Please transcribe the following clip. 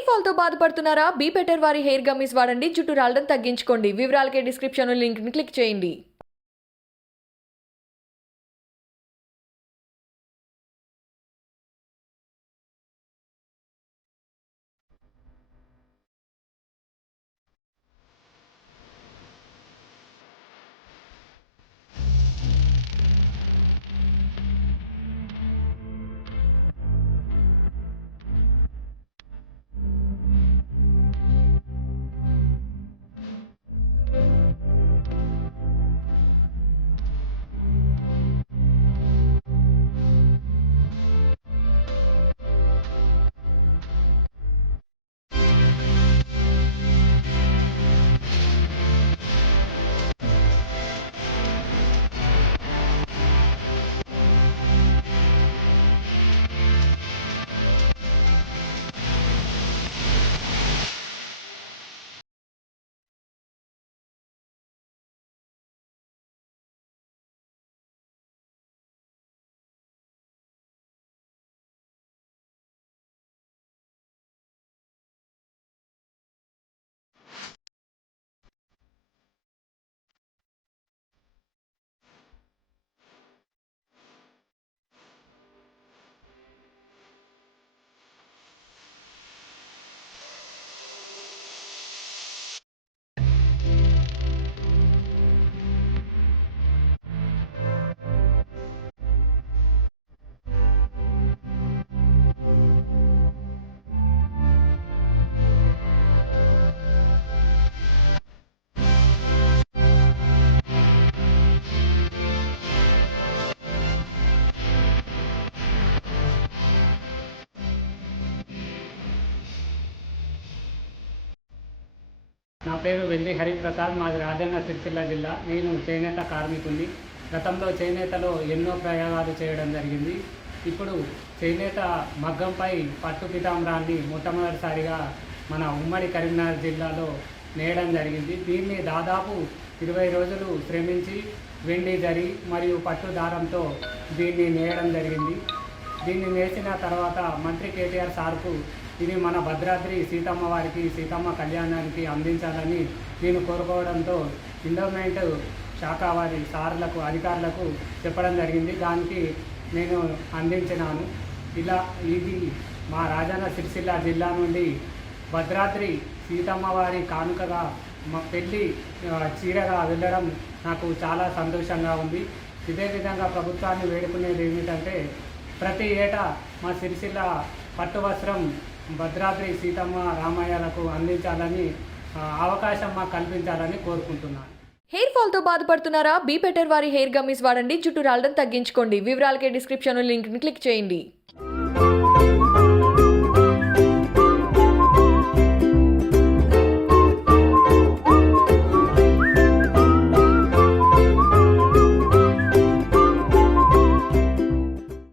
Hair fall తో బాధపడుతున్నారా? Be better వారి హెయిర్ గమ్మీస్ వాడండి, జుట్టు రాలడం తగ్గించుకోండి. వివరాలకే డిస్క్రిప్షన్ లింక్ ని క్లిక్ చేయండి. నా పేరు వెల్లి హరిప్రసాద్. మాది రాజన్న సిరిసిల్ల జిల్లా. నేను చేనేత కార్మికుడిని. గతంలో చేనేతలో ఎన్నో ప్రయోగాలు చేయడం జరిగింది. ఇప్పుడు చేనేత మగ్గంపై పట్టు పీతాంబరాన్ని మొట్టమొదటిసారిగా మన ఉమ్మడి కరీంనగర్ జిల్లాలో నేయడం జరిగింది. దీన్ని దాదాపు 20 రోజులు శ్రమించి వెండి జరి మరియు పట్టు దారంతో దీన్ని నేయడం జరిగింది. దీన్ని నేసిన తర్వాత మంత్రి కేటీఆర్ సార్కు ఇది మన భద్రాద్రి సీతమ్మ వారికి, సీతమ్మ కళ్యాణానికి అందించాలని నేను కోరుకోవడంతో ఎండోమెంట్ శాఖ వారి సార్లకు, అధికారులకు చెప్పడం జరిగింది. దానికి నేను అందించినాను. ఇది మా రాజన్న సిరిసిల్ల జిల్లా నుండి భద్రాద్రి సీతమ్మ వారి కానుకగా మా పెళ్ళి చీరగా వెళ్ళడం నాకు చాలా సంతోషంగా ఉంది. ఇదే విధంగా ప్రభుత్వాన్ని వేడుకునేది ఏమిటంటే ప్రతి ఏటా మా సిరిసిల్ల పట్టు వస్త్రం భద్రాద్రి సీతమ్మ రామయ్యలకు అందించాలని అవకాశం మాకు కల్పించాలని కోరుకుంటున్నాను. హెయిర్ ఫాల్ తో బాధపడుతున్నారా? బీ బెటర్ వారి హెయిర్ గమ్మీస్ వాడండి, జుట్టు రాలడం తగ్గించుకోండి. వివరాలకే డిస్క్రిప్షన్ లింక్ ని క్లిక్ చేయండి.